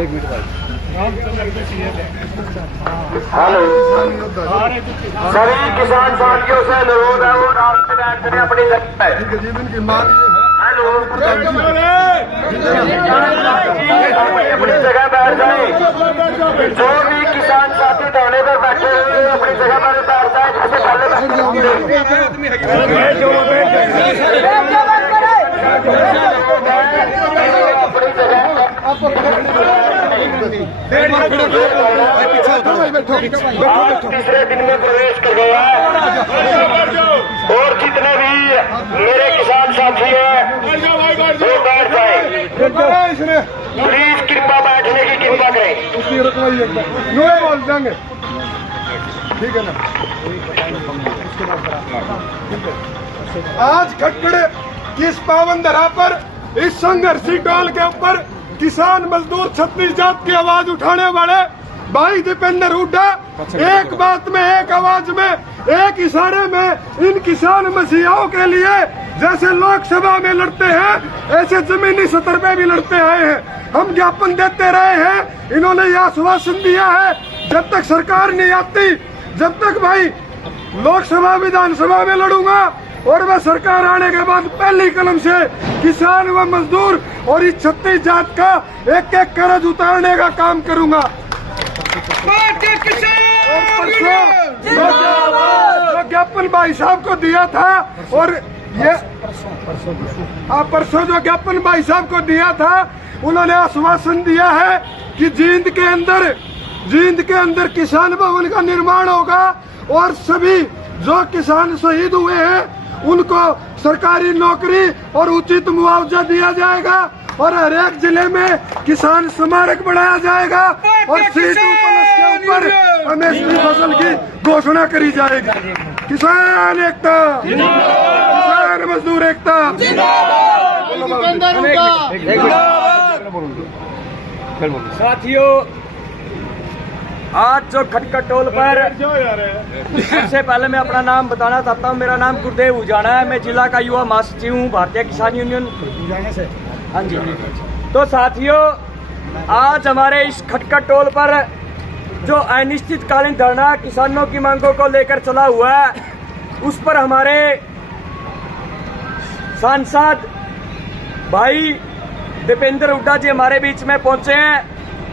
Hello, सभी किसान साथियों से अनुरोध है वो रात में बैठ कर अपनी जगह है। हेलो, अपनी जगह बैठ जाए। जो भी किसान साथी थाने पर बैठे हुए अपनी जगह पर बैठ जाए। जैसे पहले तीसरे दिन में प्रवेश कर गया है और जितने भी मेरे किसान साथी हैं वो बैठ जाए। प्लीज कृपा बैठने की कृपा करें। बोल देंगे, ठीक है ना। आज खटखड़े की इस पावन धरा पर इस संघर्षी टोल के ऊपर किसान मजदूर छत्तीस जात की आवाज उठाने वाले भाई दीपेंद्र हुड्डा एक बात में, एक आवाज में, एक इशारे में इन किसान मसीहाओं के लिए जैसे लोकसभा में लड़ते हैं ऐसे जमीनी स्तर पे भी लड़ते आए हैं। हम ज्ञापन देते रहे हैं, इन्होंने यह आश्वासन दिया है जब तक सरकार नहीं आती, जब तक भाई लोकसभा विधानसभा में लड़ूंगा और मैं सरकार आने के बाद पहली कलम से किसान व मजदूर और इस छत्तीस जात का एक एक कर्ज उतारने का काम करूंगा। जो ज्ञापन भाई साहब को दिया था और ये परसों जो ज्ञापन भाई साहब को दिया था उन्होंने आश्वासन दिया है कि जींद के अंदर किसान भवन का निर्माण होगा और सभी जो किसान शहीद हुए हैं उनको सरकारी नौकरी और उचित मुआवजा दिया जाएगा और हर एक जिले में किसान स्मारक बनाया जाएगा और सीटू प्लस के ऊपर एमएसपी फसल की घोषणा करी जाएगी। किसान एकता, किसान मजदूर एकता। साथियों, आज जो खटखट टोल पर सबसे पहले मैं अपना नाम बताना चाहता हूँ। मेरा नाम गुरदेव उजाना है, मैं जिला का युवा महासचिव हूँ भारतीय किसान यूनियन से। हाँ जी। तो साथियों, आज हमारे इस खटखट टोल पर जो अनिश्चितकालीन धरना किसानों की मांगों को लेकर चला हुआ है उस पर हमारे सांसद भाई दीपेंद्र हुड्डा जी हमारे बीच में पहुंचे हैं।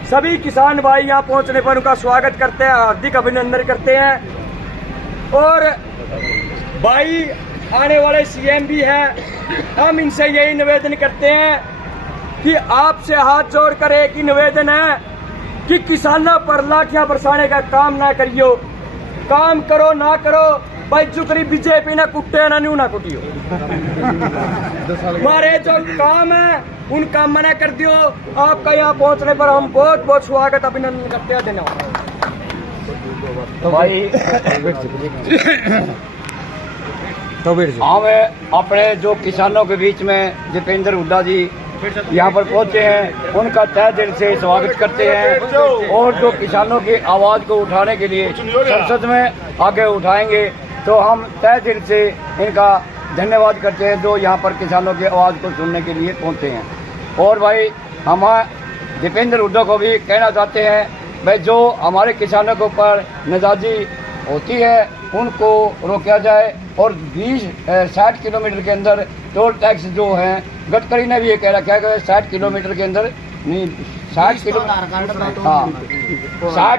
सभी किसान भाई यहाँ पहुंचने पर उनका स्वागत करते हैं, हार्दिक अभिनंदन करते हैं। और भाई आने वाले सीएम भी हैं, हम इनसे यही निवेदन करते हैं कि आपसे हाथ जोड़कर एक ही निवेदन है कि किसानों पर लाठियां बरसाने का काम ना करियो। काम करो ना करो भाई, जुकरी बीजेपी ना कुटे ना न्यू ना कुटियो। हमारे जो काम है उन काम मना कर दियो। आपका यहाँ पहुँचने पर हम बहुत बहुत स्वागत अभिनंदन करते हैं। धन्यवाद। तो भाई हम अपने जो किसानों के बीच में दीपेंद्र हुड्डा जी यहाँ पर पहुंचे हैं उनका तहे दिल से स्वागत करते हैं और जो किसानों की आवाज को उठाने के लिए संसद में आगे उठाएंगे तो हम तहे दिल से इनका धन्यवाद करते हैं जो यहाँ पर किसानों की आवाज को सुनने के लिए पहुंचे हैं। और भाई हम दीपेंद्र हुड्डा को भी कहना चाहते हैं भाई जो हमारे किसानों के ऊपर नाजायजी होती है उनको रोका जाए और 60 किलोमीटर के अंदर टोल टैक्स जो है, गडकरी ने भी ये कह रखा है कि 60 किलोमीटर के अंदर नहीं 60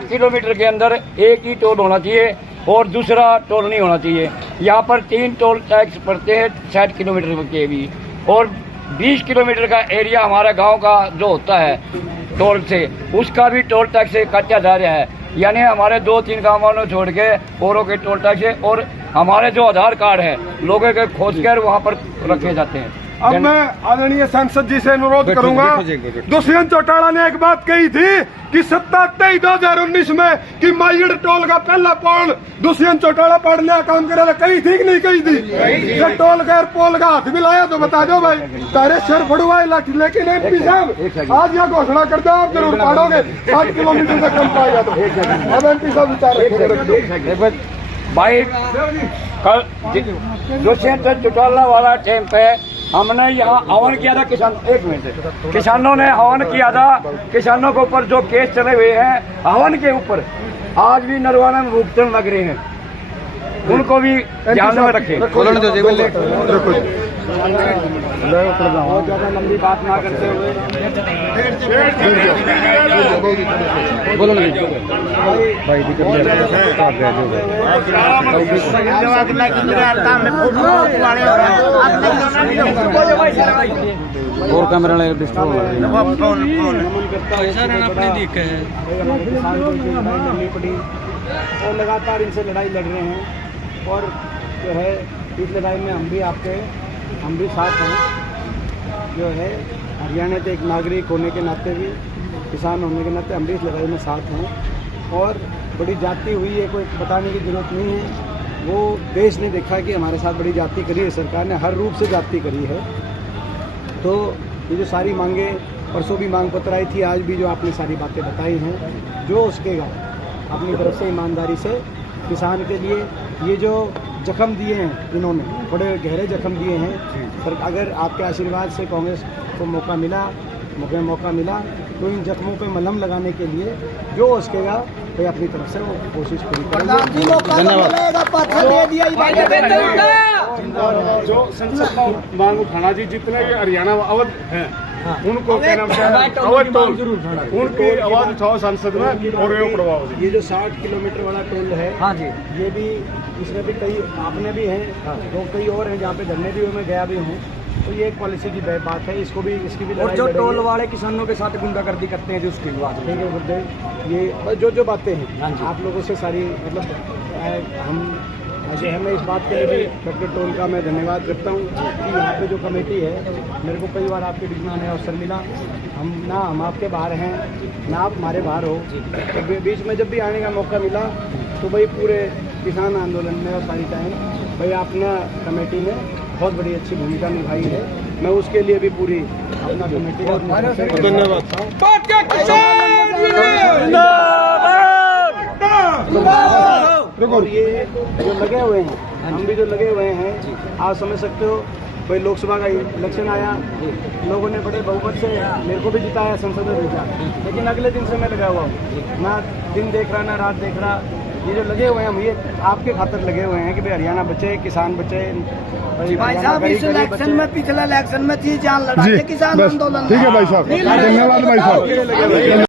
किलोमीटर के अंदर एक ही टोल होना चाहिए और दूसरा टोल नहीं होना चाहिए। यहाँ पर 3 टोल टैक्स पड़ते हैं 60 किलोमीटर के भी और 20 किलोमीटर का एरिया हमारा गांव का जो होता है टोल से उसका भी टोल टैक्स काटा जा रहा है। यानी हमारे 2-3 गाँवों को छोड़ के औरों के टोल टैक्स है और हमारे जो आधार कार्ड है लोगों के खोज कर वहाँ पर रखे जाते हैं। अब मैं आदरणीय सांसद जी से अनुरोध करूंगा, दुष्यंत चौटाला ने एक बात कही थी कि 27/23/2019 में कि माइड टोल का पहला पोल दुष्यंत चौटाला पढ़ने का काम करे कही थी कि नहीं कही थी? ये टोल का पोल का हाथ मिलाया तो बता दो भाई, तारे सर फड़ुआ लाठी। लेकिन MP साहब आज यह घोषणा कर दो आप जरूर पाड़ोगे 60 किलोमीटर से कम पाएगा तो। अब MP साहब विचार भाई कल दुष्यंत चौटाला वाला टाइम पे हमने यहाँ हवन किया था एक मिनट, किसानों ने हवन किया था। किसानों के ऊपर जो केस चले हुए हैं हवन के ऊपर, आज भी नरवाना में भुगतान लग रहे हैं, उनको भी ध्यान में रखें। बहुत ज्यादा लंबी बात ना करते हुए और कैमरा डिस्टर्ब हो रहा और लगातार इनसे लड़ाई लड़ रहे हैं, और जो है इस लड़ाई में हम भी साथ हैं। जो है हरियाणा के एक नागरिक होने के नाते भी, किसान होने के नाते हम भी इस लड़ाई में साथ हैं। और बड़ी जाति हुई है, कोई बताने की जरूरत नहीं है। वो देश ने देखा कि हमारे साथ बड़ी जाति करी है, सरकार ने हर रूप से जाति करी है। तो ये जो सारी मांगे, परसों भी मांग पत्र आई थी, आज भी जो आपने सारी बातें बताई हैं, जो उसकेगा अपनी तरफ से ईमानदारी से किसान के लिए ये जो जख्म दिए हैं, इन्होंने बड़े गहरे जख्म दिए हैं। पर अगर आपके आशीर्वाद से कांग्रेस को मौका मिला तो इन जख्मों पे मलहम लगाने के लिए जो उसकेगा भाई अपनी तरफ से वो कोशिश पूरी करेंगे। जो संसद में मांग उठाना जी, जितने ये हरियाणा अवध हैं उनको क्या नाम है अवध टोल, उनकी आवाज उठाओ संसद में और ये प्रभाव। ये जो 60 किलोमीटर वाला टोल है, हाँ जी, ये भी, इसमें भी कई आपने भी हैं, तो कई और हैं जहाँ पे धरने भी हुए, मैं गया भी हूँ। तो ये एक पॉलिसी की बात है, इसको भी, इसकी भी और लड़ाई जो लड़ेंगे। टोल वाले किसानों के साथ गुंडागर्दी करते हैं, जो उसकी बात ठीक है गुरुदेव, ये जो बातें हैं हाँ जी। आप लोगों से सारी, मतलब हम ऐसे हमें इस बात के लिए भी डॉक्टर टोल का मैं धन्यवाद करता हूँ कि यहाँ पे जो कमेटी है, मेरे को कई बार आपके बीच में आने अवसर मिला। हम आपके बाहर हैं, ना आप हमारे बाहर हो, तो बीच में जब भी आने का मौका मिला तो भाई पूरे किसान आंदोलन में और सारी टाइम भाई आपने कमेटी ने बहुत बड़ी अच्छी भूमिका निभाई है। मैं उसके लिए भी पूरी अपना कमेटी का धन्यवाद। और ये जो लगे हुए हैं, हम भी जो लगे हुए हैं, आप समझ सकते हो भाई लोकसभा का इलेक्शन आया, लोगों ने बड़े बहुमत से मेरे को भी जिताया, संसद में भेजा, लेकिन अगले दिन से मैं लगा हुआ हूँ, ना दिन देख रहा ना रात देख रहा। ये जो लगे हुए हैं, हम ये आपके खातिर लगे हुए हैं कि भाई हरियाणा बचे, किसान बचे। भाई साहब इस इलेक्शन में, पिछले इलेक्शन में थी जान लड़ा के किसान आंदोलन। ठीक है भाई साहब, धन्यवाद भाई साहब।